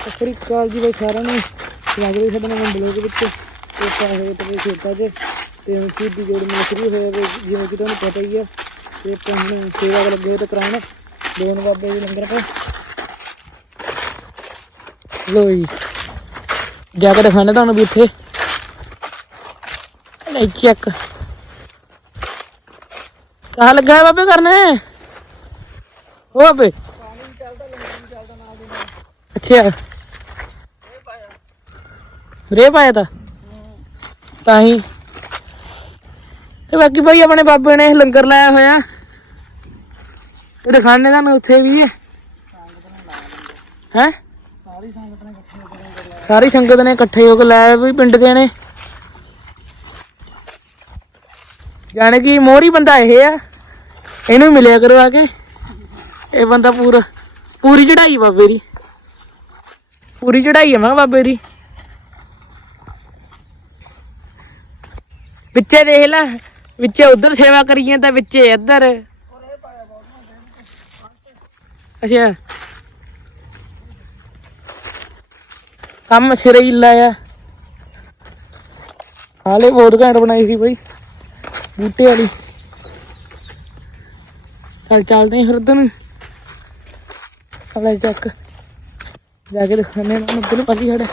ਸਤਿ ਸ੍ਰੀ ਅਕਾਲ ਜੀ ਬਾਈ ਸਾਰਿਆਂ ਨੂੰ। ਸਵਾਗਤ ਹੈ ਸਾਡੇ ਨਵੇਂ ਬਲੌਗ ਵਿੱਚ। ਤੇ ਪੈਸੇ ਤੇ ਖੇਤਾਂ 'ਚ ਤੇ ਹੁਣ ਕੀ ਦੀ ਜੋੜ ਮਿਲ ਸ਼ੁਰੂ ਹੋਇਆ ਵੇ, ਜਿਵੇਂ ਕਿ ਤੁਹਾਨੂੰ ਪਤਾ ਹੀ ਆ। ਤੇ ਆਪਾਂ ਹੁਣ ਸੇਵਾ ਲੱਗੇ ਹੋਏ ਤੇ ਕਰਾਉਣ। ਦੋਨ ਬਾਬੇ ਦੇ ਲੰਗਰ ਪਾ ਲੋ ਜੀ। ਜਾ ਕੇ ਦਿਖਾਣੇ ਤੁਹਾਨੂੰ ਵੀ ਇੱਥੇ। ਲੈ ਚੈੱਕ। ਕਹਾਂ ਲੱਗਾ ਹੈ ਬਾਬੇ ਕਰਨੇ? ਓ ਬਾਬੇ। ਅੱਛਾ। ਰੇ ਪਾਇਆ ਤਾਂ। ਤਾਂ ਹੀ ਤੇ ਬਾਕੀ ਭਾਈ ਆਪਣੇ ਬਾਬੇ ਨੇ ਲੰਗਰ ਲਾਇਆ ਹੋਇਆ। ਤੇ ਦਿਖਾਣੇ ਤੁਹਾਨੂੰ ਉੱਥੇ ਵੀ। ਹੈ? ਹੈ ਸਾਰੀ ਸੰਗਤ ਨੇ ਇਕੱਠੇ ਹੋ ਕੇ ਲਾਇਆ ਵੀ ਪਿੰਡ ਦੇ ਨੇ। ਜਾਣੇ ਕਿ ਮੋਹਰੀ ਬੰਦਾ ਇਹ ਆ। ਇਹਨੂੰ ਮਿਲਿਆ ਕਰੋ ਆ ਕੇ। ਇਹ ਬੰਦਾ ਪੂਰਾ ਪੂਰੀ ਚੜਾਈ ਬਾਬੇ ਦੀ। ਪੂਰੀ ਚੜਾਈ ਆ ਮੈਂ ਬਾਬੇ ਦੀ। ਵਿੱਚੇ ਦੇਖ ਲੈ, ਵਿੱਚੇ ਉਧਰ ਸੇਵਾ ਕਰੀਏ ਤਾਂ ਵਿੱਚੇ ਇੱਧਰ। ਅੱਛਾ। ਕੰਮ ਸਿਰੇ ਹੀ ਲਾਇਆ ਹਾਲੇ ਬਹੁਤ ਘੈਂਟ ਬਣਾਈ ਸੀ ਬਈ, ਬੂਟੇ ਵਾਲੀ। ਚੱਲ ਚੱਲਦੇ ਹਾਂ ਹਰਦਨ ਅਲੇ ਚੱਕ। ਜਾ ਕੇ ਦਿਖਾਣੇ ਨੂੰ ਉੱਧਰ ਪੱਲੀ ਖੜਾ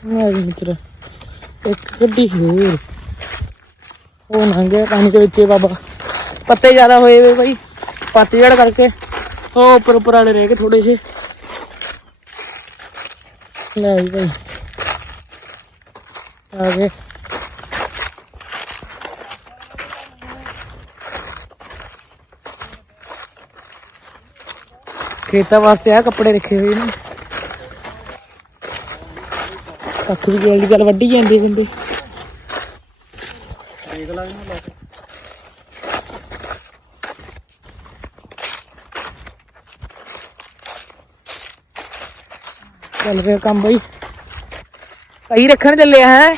ਆ ਮਿੱਤਰ, ਇੱਕ ਗੱਡੀ ਹੋਰ। ਉਹ ਨੰਗੇ ਪਾਣੀ ਦੇ ਵਿੱਚ ਬਾਬਾ। ਪੱਤੇ ਜ਼ਿਆਦਾ ਹੋਏ ਵੇ ਬਾਈ, ਪੱਤੇ ਜੜ ਕਰਕੇ। ਉਹ ਉੱਪਰ ਉੱਪਰ ਵਾਲੇ ਰਹਿ ਗਏ ਥੋੜੇ ਜਿਹੇ। ਲੈ ਜੀ ਭਾਈ ਆ ਗਏ। ਖੇਤਾਂ ਵਾਸਤੇ ਆ ਕੱਪੜੇ ਰੱਖੇ ਹੋਏ ਨੇ। ਕੱਖ ਵੀ ਗੋਲ ਦੀ ਗੱਲ ਵੱਢੀ ਜਾਂਦੀ ਬੰਦੇ। ਦੇਖ ਲਾ ਇਹਨੂੰ ਲਾ ਕੇ। ਚੱਲ ਰਿਹਾ ਕੰਮ ਬਈ। ਕਈ ਰੱਖਣ ਚੱਲਿਆ ਹੈ?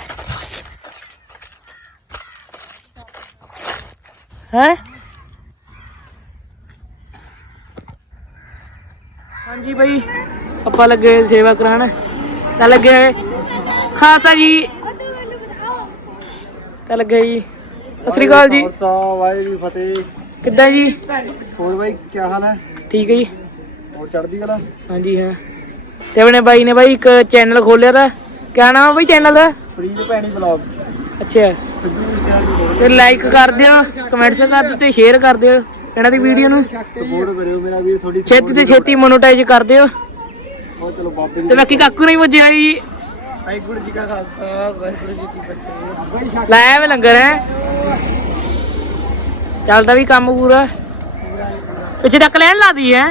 ਹੈ? ਹਾਂਜੀ ਬਈ ਆਪਾਂ ਲੱਗੇ ਸੇਵਾ ਕਰਾਉਣ। ਤਾਂ ਲੱਗੇ ਖਾਲਸਾ ਜੀ। ਤਾਂ ਲੱਗੇ ਜੀ। ਸਤਿ ਸ੍ਰੀ ਅਕਾਲ ਜੀ। ਖਾਲਸਾ ਵਾਹਿਗੁਰੂ ਫਤਿਹ। ਕਿੱਦਾਂ ਜੀ? ਹੋਰ ਬਾਈ ਕੀ ਹਾਲ ਹੈ? ਠੀਕ ਹੈ ਜੀ। ਹੋਰ ਚੜ੍ਹਦੀ ਕਲਾ? ਹਾਂਜੀ ਹਾਂ। ਤੇ ਆਪਣੇ ਬਾਈ ਨੇ ਬਾਈ ਇੱਕ ਚੈਨਲ ਖੋਲਿਆ ਦਾ ਕਿਆ ਨਾਮ ਹੈ ਬਾਈ ਚੈਨਲ ਦਾ? ਫਰੀਦ ਭੈਣੀ ਬਲੌਗ ਅੱਛਾ। ਤੇ ਲਾਈਕ ਕਰ ਦਿਓ ਕਮੈਂਟਸ ਕਰ ਦਿਓ ਤੇ ਸ਼ੇਅਰ ਕਰ ਦਿਓ ਇਹਨਾਂ ਦੀ ਵੀਡੀਓ ਨੂੰ। ਸਪੋਰਟ ਕਰਿਓ ਮੇਰਾ ਵੀਰ ਥੋੜੀ ਛੇਤੀ ਤੇ ਛੇਤੀ ਮੋਨੋਟਾਈਜ਼ ਕਰ ਦਿਓ। ਚਲੋ ਤੇ ਬਾਕੀ ਕਾਕੂ ਨਹੀਂ ਵੱਜਿਆ ਜੀ ਵਾਹਿਗੁਰੂ ਜੀ ਕਾ ਖਾਲਸਾ ਵਾਹਿਗੁਰੂ ਜੀ ਕੀ ਫਤਿਹ। ਲਾਇਆ ਵੇ ਲੰਗਰ ਹੈ। ਚੱਲਦਾ ਵੀ ਕੰਮ ਪੂਰਾ। ਪਿੱਛੇ ਤੱਕ ਲੈਣ ਲਾਦੀ ਹੈ।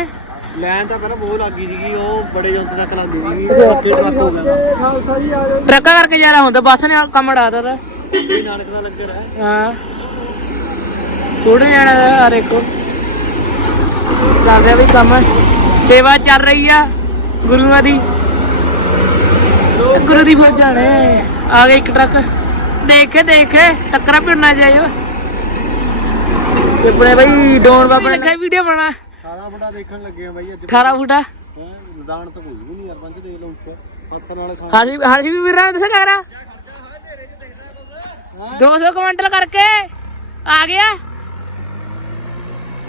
ਲੈਣ ਤਾਂ ਪਹਿਲਾਂ ਬਹੁਤ ਲੱਗੀ ਸੀਗੀ ਉਹ ਬੜੇ ਜੰਤ ਤੱਕ ਲੱਗਦੀ ਸੀਗੀ ਪੱਕੇ ਟਰੱਕ ਹੋ ਗਿਆ ਖਾਲਸਾ ਜੀ ਆ ਟਰੱਕਾਂ ਕਰਕੇ ਜ਼ਿਆਦਾ ਹੁੰਦਾ ਬੱਸ ਨੇ ਕੰਮ ਅੜਾਦਾ ਤਾ। ਜਾਓ ਨਾਨਕ ਦਾ ਲੰਗਰ ਹੈ। ਹਾਂ। ਥੋੜੇ ਜਣਾ ਆ ਦੇਖੋ ਚੱਲ ਰਿਹਾ ਵੀ ਕੰਮ। ਸੇਵਾ ਚੱਲ ਰਹੀ ਆ ਗੁਰੂਆਂ ਦੀ। ਗੁਰੂ ਦੀ ਫੌਜਾਂ ਨੇ ਆ ਗਿਆ ਇੱਕ ਟਰੱਕ। ਦੇਖੇ ਦੇਖੇ। ਟੱਕਰਾ ਪਿੜਨਾ ਜਾਇਓ। ਤੇ ਆਪਣੇ ਬਈ ਡੋਨ ਬਾਬਾ ਲੱਗਾ ਵੀਡੀਓ ਬਣਾ। ਸਾਰਾ ਬੜਾ ਦੇਖਣ ਲੱਗੇ ਆ ਬਾਈ ਅੱਜ। 18 ਫੁੱਟਾ? ਹੈਂ, ਨਿਦਾਨ ਤਾਂ ਕੋਈ ਵੀ ਨਹੀਂ ਯਾਰ ਪੰਜ ਦੇਖ ਲਓ ਪੱਥਰ ਨਾਲ ਖਾਣ। ਹਾਜੀ ਹਾਜੀ ਵੀ ਵੀਰਾਂ ਨੇ ਦੱਸਿਆ ਕਰਾ 200 ਕੁਇੰਟਲ ਕਰਕੇ। ਆ ਗਿਆ।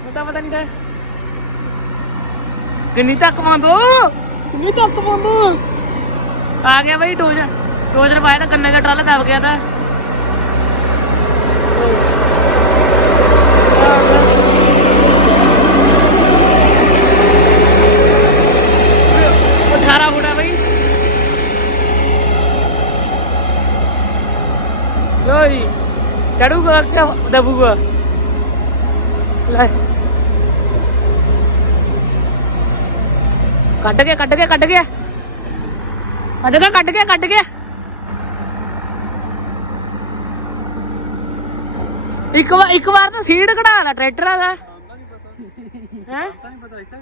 ਪਤਾ ਪਤਾ ਨਹੀਂ ਤਾਂ ਕਿੰਨੀ ਤੱਕ ਮੰਦੋ ਕਿੰਨੀ ਤੱਕ ਮੰਦੋ ਆ ਗਿਆ ਬਈ ਟੋਜਰ। ਟੋਜਰ ਪਾਇਆ ਤਾਂ ਕੰਨੇ ਦਾ ਟਰਾਲਾ ਦਬ ਗਿਆ ਤਾਂ। ਉਹ 18 ਫੁੱਟਾ ਚੜੂਗਾ ਦਬੂਗਾ? ਲੈ। ਕੱਢ ਗਿਆ ਕੱਢ ਗਿਆ ਕੱਢ ਗਿਆ। ਕੱਢ ਗਿਆ ਕੱਢ ਗਿਆ ਕੱਢ ਗਿਆ। ਇੱਕ ਵਾਰ ਇੱਕ ਵਾਰ ਤਾਂ ਸੀਟ ਕਢਾ ਲੈ ਟਰੈਕਟਰ ਦਾ ਹੈ?